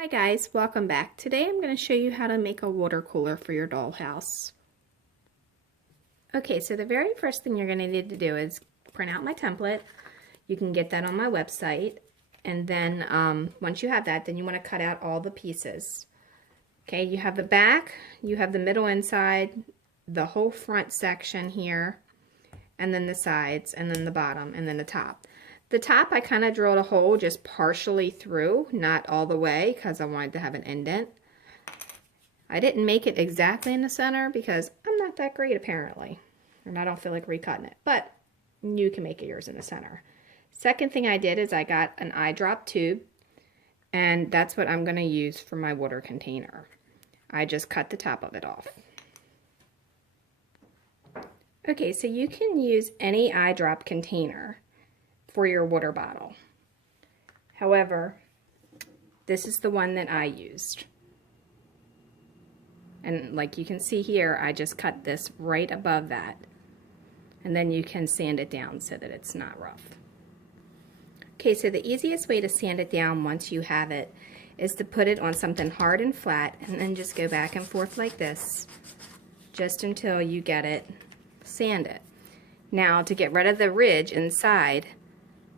Hi guys, welcome back. Today I'm going to show you how to make a water cooler for your dollhouse. Okay, so the very first thing you're going to need to do is print out my template. You can get that on my website, and then once you have that, then you want to cut out all the pieces. Okay, you have the back, you have the middle inside, the whole front section here, and then the sides, and then the bottom, and then the top. The top I kind of drilled a hole just partially through, not all the way, because I wanted to have an indent. I didn't make it exactly in the center because I'm not that great apparently, and I don't feel like recutting it, but you can make yours in the center. Second thing I did is I got an eye drop tube, and that's what I'm going to use for my water container. I just cut the top of it off. Okay, so you can use any eye drop container for your water bottle. However, this is the one that I used. And like you can see here, I just cut this right above that. And then you can sand it down so that it's not rough. Okay, so the easiest way to sand it down once you have it is to put it on something hard and flat and then just go back and forth like this just until you get it sanded. Now to get rid of the ridge inside,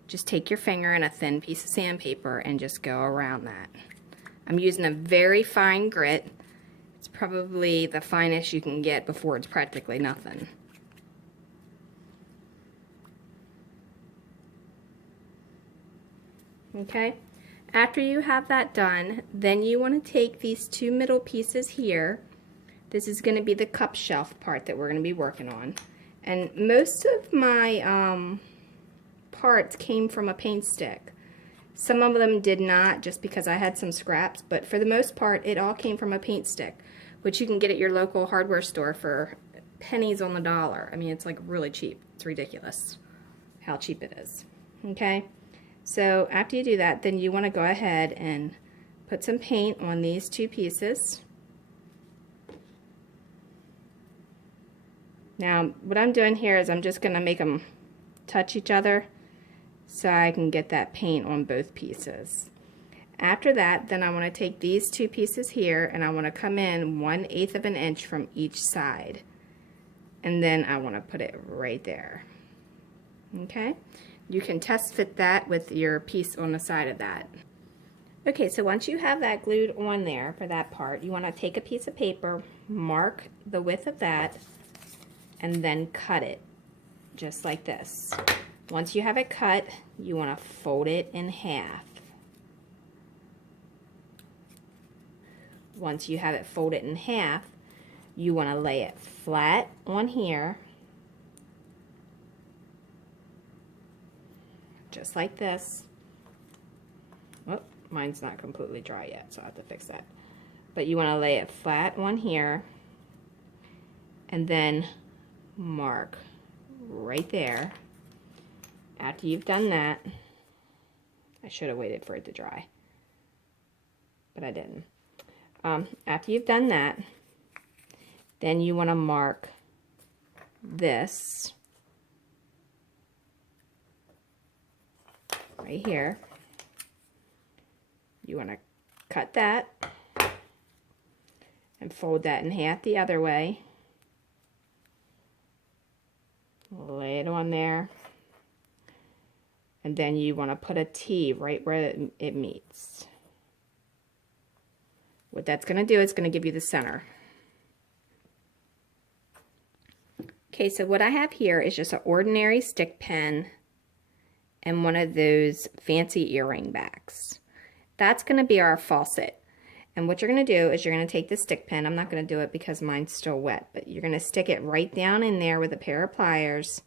just take your finger and a thin piece of sandpaper and just go around that. I'm using a very fine grit. It's probably the finest you can get before it's practically nothing. Okay, after you have that done, then you want to take these two middle pieces here. This is going to be the cup shelf part that we're going to be working on. And most of my parts came from a paint stick. Some of them did not, just because I had some scraps, but for the most part it all came from a paint stick, which you can get at your local hardware store for pennies on the dollar. I mean, it's like really cheap. It's ridiculous how cheap it is. Okay, so after you do that, then you want to go ahead and put some paint on these two pieces. Now what I'm doing here is I'm just going to make them touch each other so I can get that paint on both pieces. After that, then I want to take these two pieces here and I want to come in 1/8 of an inch from each side, and then I want to put it right there. Okay, you can test fit that with your piece on the side of that. Okay, so once you have that glued on there for that part, you want to take a piece of paper, mark the width of that, and then cut it just like this. Once you have it cut, you want to fold it in half. Once you have it folded in half, you want to lay it flat on here, just like this. Oh, mine's not completely dry yet, so I have to fix that. But you want to lay it flat on here, and then mark right there. After you've done that, I should have waited for it to dry, but I didn't. After you've done that, then you want to mark this right here. You want to cut that and fold that in half the other way. Lay it on there. And then you want to put a T right where it meets. What that's going to do is going to give you the center. Okay, so what I have here is just an ordinary stick pin and one of those fancy earring backs. That's going to be our faucet. And what you're going to do is you're going to take the stick pin. I'm not going to do it because mine's still wet, but you're going to stick it right down in there with a pair of pliers,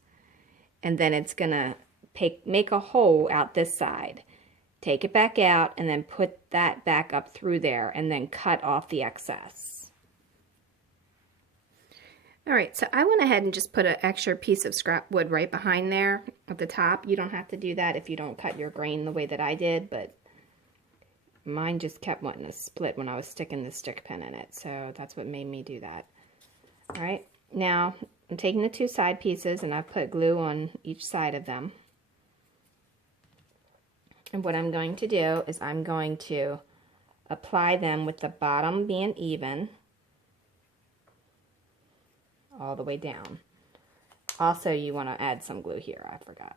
and then it's going to make a hole out this side. Take it back out and then put that back up through there and then cut off the excess. Alright, so I went ahead and just put an extra piece of scrap wood right behind there at the top. You don't have to do that if you don't cut your grain the way that I did, but mine just kept wanting to split when I was sticking the stick pin in it, so that's what made me do that. Alright, now I'm taking the two side pieces and I've put glue on each side of them. And what I'm going to do is I'm going to apply them with the bottom being even all the way down. Also, you want to add some glue here, I forgot.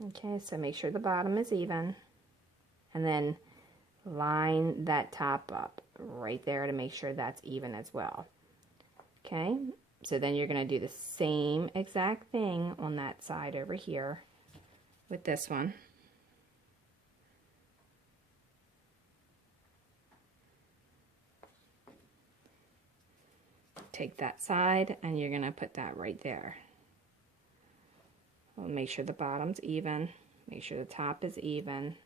Okay, so make sure the bottom is even, and then line that top up right there to make sure that's even as well. Okay, so then you're going to do the same exact thing on that side over here with this one. Take that side and you're going to put that right there. We'll make sure the bottom's even, make sure the top is even.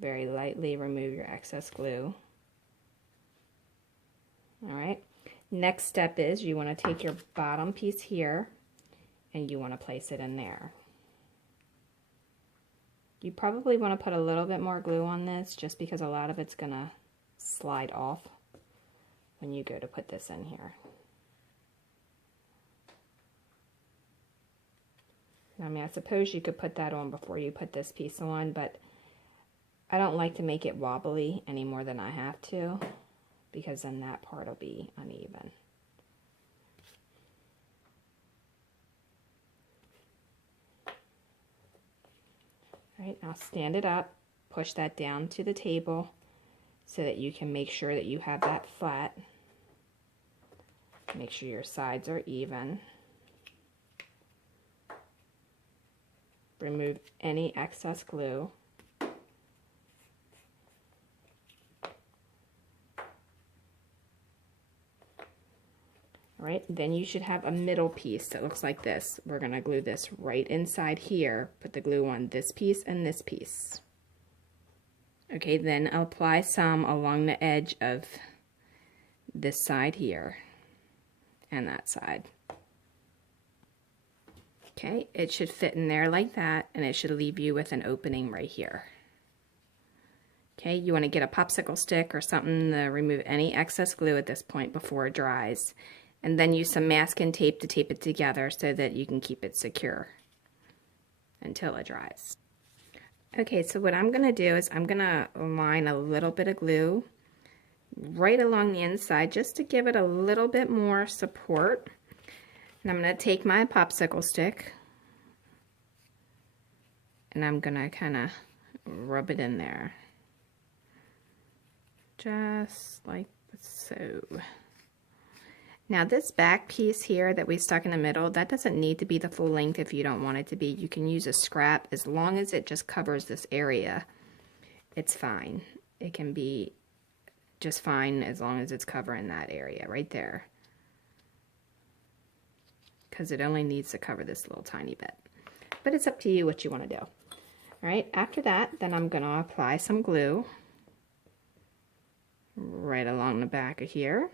Very lightly remove your excess glue. Alright, next step is you want to take your bottom piece here and you want to place it in there. You probably want to put a little bit more glue on this just because a lot of it's going to slide off when you go to put this in here. I mean, I suppose you could put that on before you put this piece on, but I don't like to make it wobbly any more than I have to, because then that part will be uneven. All right, now stand it up, push that down to the table so that you can make sure that you have that flat. Make sure your sides are even. Remove any excess glue. All right, then you should have a middle piece that looks like this. We're going to glue this right inside here. Put the glue on this piece and this piece. Okay, then apply some along the edge of this side here and that side. Okay, it should fit in there like that, and it should leave you with an opening right here. Okay, you want to get a popsicle stick or something to remove any excess glue at this point before it dries, and then use some masking tape to tape it together so that you can keep it secure until it dries. Okay, so what I'm going to do is I'm going to line a little bit of glue right along the inside just to give it a little bit more support. And I'm going to take my popsicle stick and I'm going to kind of rub it in there. Just like so. Now this back piece here that we stuck in the middle, that doesn't need to be the full length if you don't want it to be. You can use a scrap as long as it just covers this area. It's fine. It can be just fine as long as it's covering that area right there, because it only needs to cover this little tiny bit. But it's up to you what you want to do. All right, after that, then I'm going to apply some glue right along the back of here.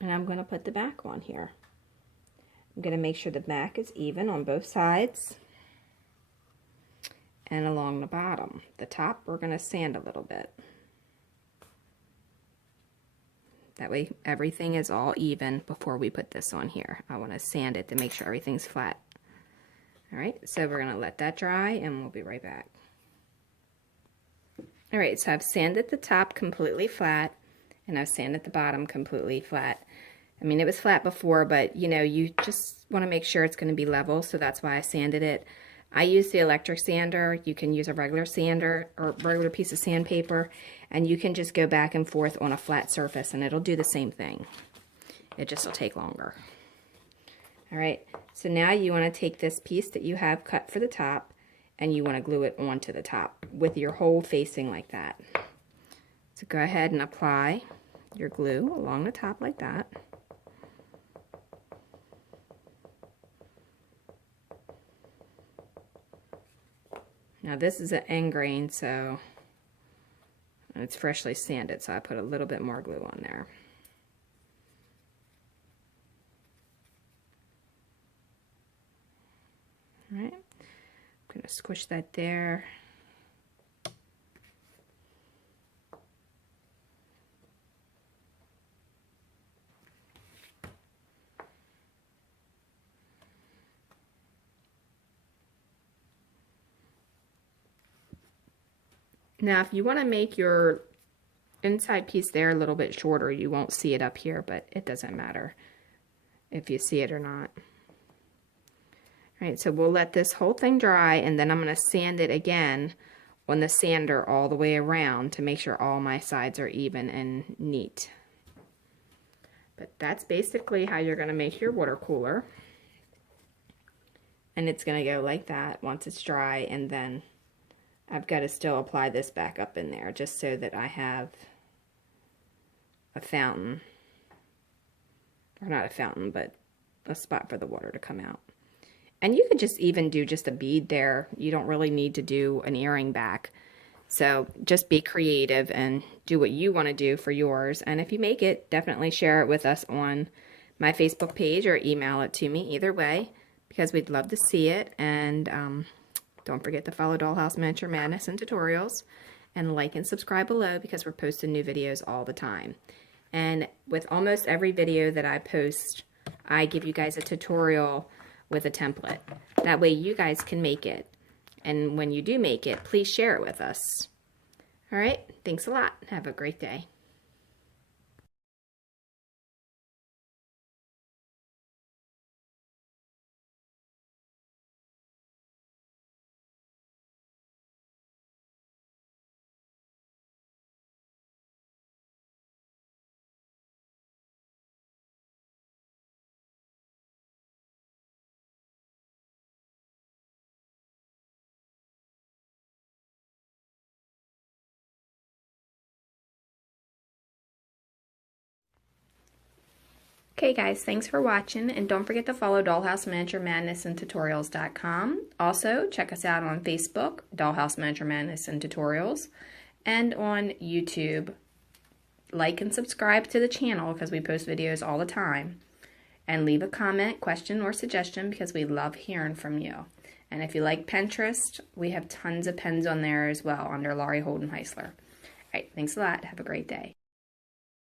And I'm going to put the back on here. I'm going to make sure the back is even on both sides and along the bottom. The top, we're going to sand a little bit. That way everything is all even before we put this on here. I want to sand it to make sure everything's flat. Alright, so we're going to let that dry and we'll be right back. Alright, so I've sanded the top completely flat and I've sanded the bottom completely flat. I mean, it was flat before, but you know, you just want to make sure it's going to be level, so that's why I sanded it. I use the electric sander. You can use a regular sander or regular piece of sandpaper, and you can just go back and forth on a flat surface and it'll do the same thing. It just will take longer. Alright, so now you want to take this piece that you have cut for the top and you want to glue it onto the top with your hole facing like that. So go ahead and apply your glue along the top like that. Now this is an end grain, so it's freshly sanded, so I put a little bit more glue on there. All right, I'm going to squish that there. Now, if you want to make your inside piece there a little bit shorter, you won't see it up here, but it doesn't matter if you see it or not. All right, so we'll let this whole thing dry, and then I'm going to sand it again on the sander all the way around to make sure all my sides are even and neat. But that's basically how you're going to make your water cooler. And it's going to go like that once it's dry, and then I've got to still apply this back up in there just so that I have a fountain. Or not a fountain, but a spot for the water to come out. And you could just even do just a bead there. You don't really need to do an earring back. So just be creative and do what you want to do for yours. And if you make it, definitely share it with us on my Facebook page or email it to me, either way, because we'd love to see it. And don't forget to follow Dollhouse Miniature Madness and Tutorials, and like and subscribe below because we're posting new videos all the time. And with almost every video that I post, I give you guys a tutorial with a template. That way you guys can make it. And when you do make it, please share it with us. All right, thanks a lot. Have a great day. Okay guys, thanks for watching, and don't forget to follow Dollhouse Miniature Madness and Tutorials.com. Also, check us out on Facebook, Dollhouse Miniature Madness and Tutorials, and on YouTube. Like and subscribe to the channel because we post videos all the time. And leave a comment, question, or suggestion because we love hearing from you. And if you like Pinterest, we have tons of pens on there as well under Laurie Holden Heisler. All right, thanks a lot. Have a great day.